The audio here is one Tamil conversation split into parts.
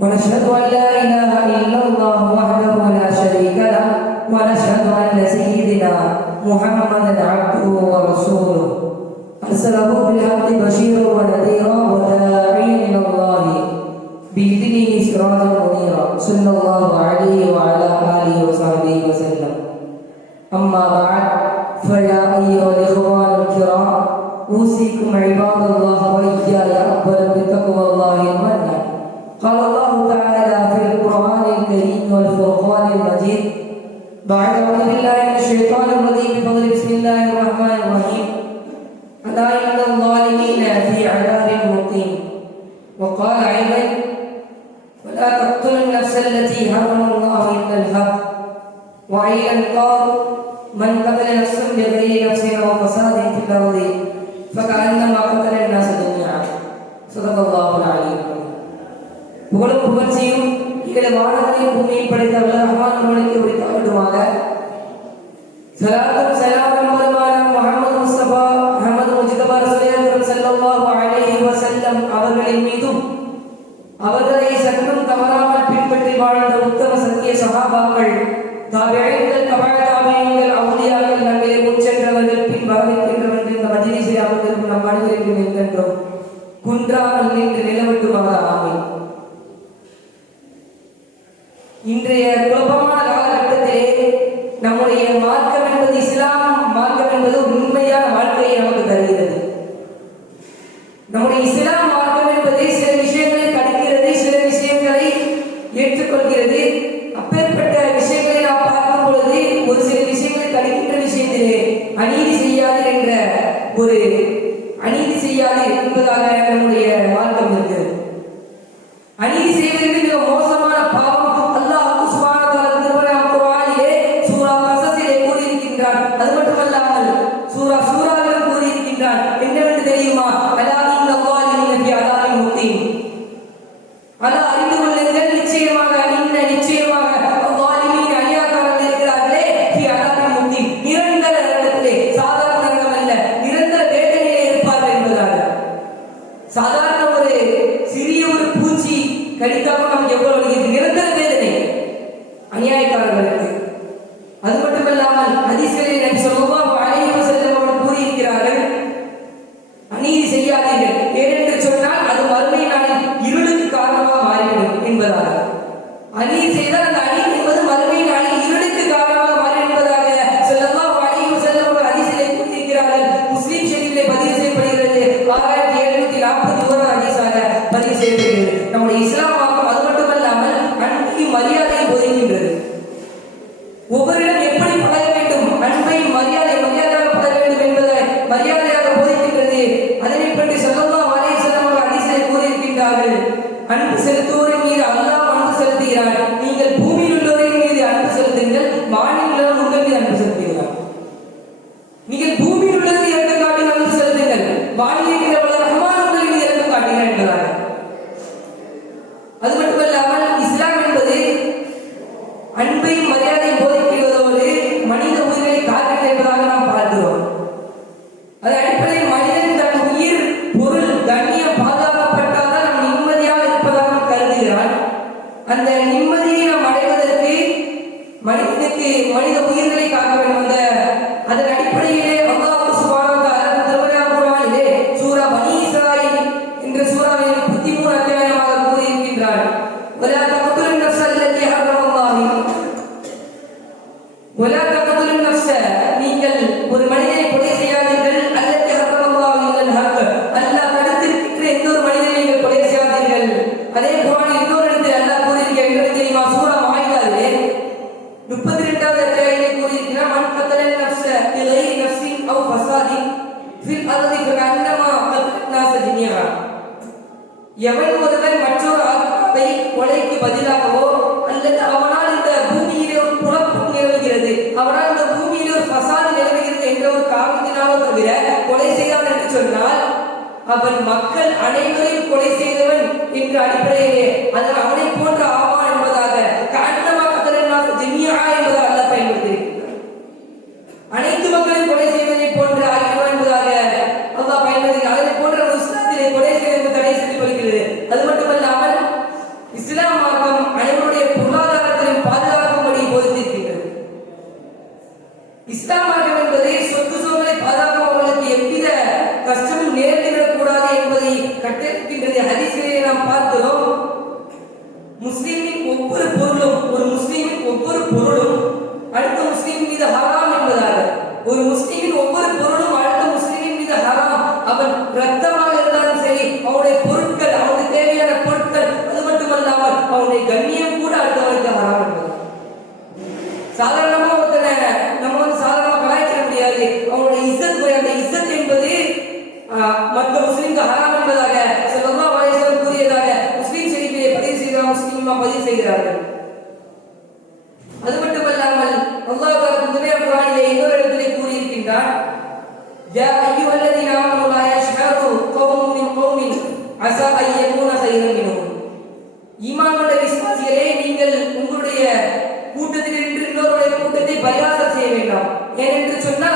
ونشهد أن لا إله إلا الله وحده لا شريك له ونشهد أن سيدنا محمدا عبده ورسوله. أرسله بالحق بشيرا ونذيرا وداعيا إلى الله بإذنه سراجا منيرا صلى الله عليه وعلى آله وصحبه وسلم. أما بعد فيا أيها الإخوان الكرام أوصيكم عباد الله وإياي أولا بتقوى الله المنع قال الله تعالى في القرآن الكريم والفرقان المجيد. بعد أعوذ بالله من الشيطان الرجيم. بفضل بسم الله الرحمن الرحيم. ألا إن الظالمين في عذاب مقيم. وقال أيضا ولا تقتلوا النفس التي حرم الله إلا الحق. وأيضا قال من قتل نفسا بغير نفس أو فساد في الأرض فكأنما قتل الناس جميعا. صدق الله العظيم புகழும் புகழ்ச்சியும் இகளை வானங்களையும் பூமியும் படைத்த வல்ல ரஹ்மான் அவர்களுக்கு உரித்தாகட்டுமாக சலாத்தும் சலாமும் பெருமான முகமது முஸ்தபா அஹமது முஜிதபா ரசூலுல்லாஹி ஸல்லல்லாஹு அலைஹி வஸல்லம் அவர்களின் மீதும் அவர்களை சற்றும் தவறாமல் பின்பற்றி வாழ்ந்த உத்தம சத்திய சகாபாக்கள் தாபியங்கள் தபாய தாபியங்கள் நம்மை முன்சென்றவர்கள் பின் வரவிருக்கின்றவர்கள் இந்த மஜ்லிஸில் அமர்ந்திருக்கும் நம் அனைவருக்கும் இருக்கின்றோம் குன்றாமல் நின்று நிலவட்டுமாக இன்றைய குழப்பமான காலகட்டத்திலே நம்முடைய மார்க்கம் என்பது இஸ்லாம் மார்க்கம் என்பது உண்மையான வாழ்க்கையை நமக்கு தருகிறது. நம்முடைய இஸ்லாம் மார்க்கம் என்பது சில விஷயங்களை தடுக்கிறது சில விஷயங்களை ஏற்றுக்கொள்கிறது. அப்பேற்பட்ட விஷயங்களை நாம் பார்க்கும் பொழுது ஒரு சில விஷயங்களை தடுக்கின்ற விஷயத்திலே அநீதி செய்யாது என்ற ஒரு அநீதி செய்யாது என்பதாக நம்முடைய மார்க்கம் இருக்கிறது. அநீதி செய்வது கடித்தாலும் நமக்கு எவ்வளவு வலிக்குது நிரந்தர வேதனை? அநியாயக்காரர்களுக்கு. அது மட்டுமல்லாமல் ஹதீஸ்களிலே நபி ஸல்லல்லாஹு அலைஹி வஸல்லம் அவர்கள் கூறியிருக்கிறார்கள் அநீதி செய்யாதீர்கள். ஏனென்று சொன்னால் அது மறுமை நாளில் இருளுக்கு காரணமாக மாறிவிடும் என்பதாக அநீதி செய்தால் அந்த அநீதி நம்முடைய இஸ்லாம் மார்க்கம் அது மட்டுமல்லாமல் அன்பையும் மரியாதையை போதிக்கின்றது. ஒவ்வொருடம் எப்படி பழக வேண்டும்? அன்பை மரியாதை மரியாதையாக பழக வேண்டும் என்பதை மரியாதையாக போதிக்கின்றது. அதனை பற்றி சொல்லமா வரை செல்லமாக அதிசயம் கூறியிருக்கின்றார்கள். அன்பு செலுத்துவோரின் மீது அல்லாஹ் அன்பு செலுத்துகிறார். நீங்கள் பூமியில் உள்ளவரின் மீது அன்பு செலுத்துங்கள். வானில் உள்ளவர் உங்கள் மீது அன்பு செலுத்துகிறார் நீங்கள் பூமியில் உள்ளவருக்கு இறக்கம் காட்டி அன்பு செலுத்துங்கள் வானில் இருக்கிறவர்கள் ரஹ்மான் உங்கள் மீது இறக்கம் காட்டுகிறார் என்பதாக அது மட்டுமல்லாமல் இஸ்லாம் என்பது அன்பையும் மரியாதை போதிக்கிறதோடு மனித உயிரை காக்கிறது என்பதாக நாம் பார்க்கிறோம். அது அடிப்படையில் மனிதன் தன் உயிர் பொருள் கண்ணிய பாதுகாக்கப்பட்டால்தான் நாம் நிம்மதியாக இருப்பதாக கருதுகிறான். அந்த நிம்மதியை நாம் அடைவதற்கு மனிதனுக்கு மனித உயிர்களை காக்க வேண்டும். அந்த அதன் அடிப்படையிலே அல்லாஹ் சுப்ஹானஹு சூரா பனி திருமறை என்ற சூரா எவன் ஒருவர் மற்றொரு ஆத்மாவை கொலைக்கு பதிலாகவோ அல்லது அவனால் இந்த பூமியிலே ஒரு குழப்பம் நிலவுகிறது அவனால் இந்த பூமியிலே ஒரு பசாது நிலவுகிறது என்ற ஒரு காரணத்தினாலோ தவிர கொலை செய்தான் என்று சொன்னால் அவன் மக்கள் அனைவரையும் கொலை செய்தவன் என்ற அடிப்படையிலே அது அவனை போன்ற ஆவான் என்பதாக காரணமாக ஜெமியா என்பதாக அல்ல அனைத்து மக்களையும் கொலை செய்வதை போன்ற ஆகியவா என்பதாக அல்லாஹ் பயன்படுத்தி அதை போன்ற ஒரு இஸ்லாத்திலே கொலை செய்வதற்கு தடை செய்து வருகிறது அது மட்டுமல்லாமல் இஸ்லாம் மார்க்கம் அனைவருடைய பொருளாதாரத்திலும் பாதுகாக்கும்படி போதித்திருக்கின்றது இஸ்லாம் மார்க்கம் என்பது சொத்து சுகங்களை பாதுகாக்கும் அவர்களுக்கு எவ்வித கஷ்டமும் நேர்ந்துவிடக்கூடாது என்பதை கட்டிருக்கின்றது நாம் பார்க்கிறோம் முஸ்லீமின் ஒவ்வொரு பொருளும் ஒரு முஸ்லீமின் ஒவ்வொரு பொருளும் அடுத்த முஸ்லீம் மீது ஹராம் என்பதாக. ஒரு முஸ்லீமின் ஒவ்வொரு பொருளும் அடுத்த முஸ்லீமின் மீது ஹராம். அவன் ரத்தமாக இருந்தாலும் சரி அவனுடைய பொருட்கள் அவனுக்கு தேவையான பொருட்கள் அது மட்டுமல்லாமல் அவனுடைய கண்ணியம் பதிவு செய்கிறார்கள். அது மட்டுமல்லாமல் அல்லாஹ் இன்னொரு இடத்திலே கூறியிருக்கின்றான் யா ஐயோ அல்லது லா யஷ்ஹரு கௌமும் மின் கௌமின் அஸா அன் ஈமான் கொண்ட விசுவாசிகளே நீங்கள் உங்களுடைய கூட்டத்தில் இருந்து இன்னொருடைய கூட்டத்தை பரிகாசம் செய்ய வேண்டாம். ஏனென்று சொன்னால்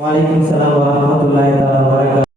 ওয়ালাইকুম সালাম ওয়া রাহমাতুল্লাহি তাআলা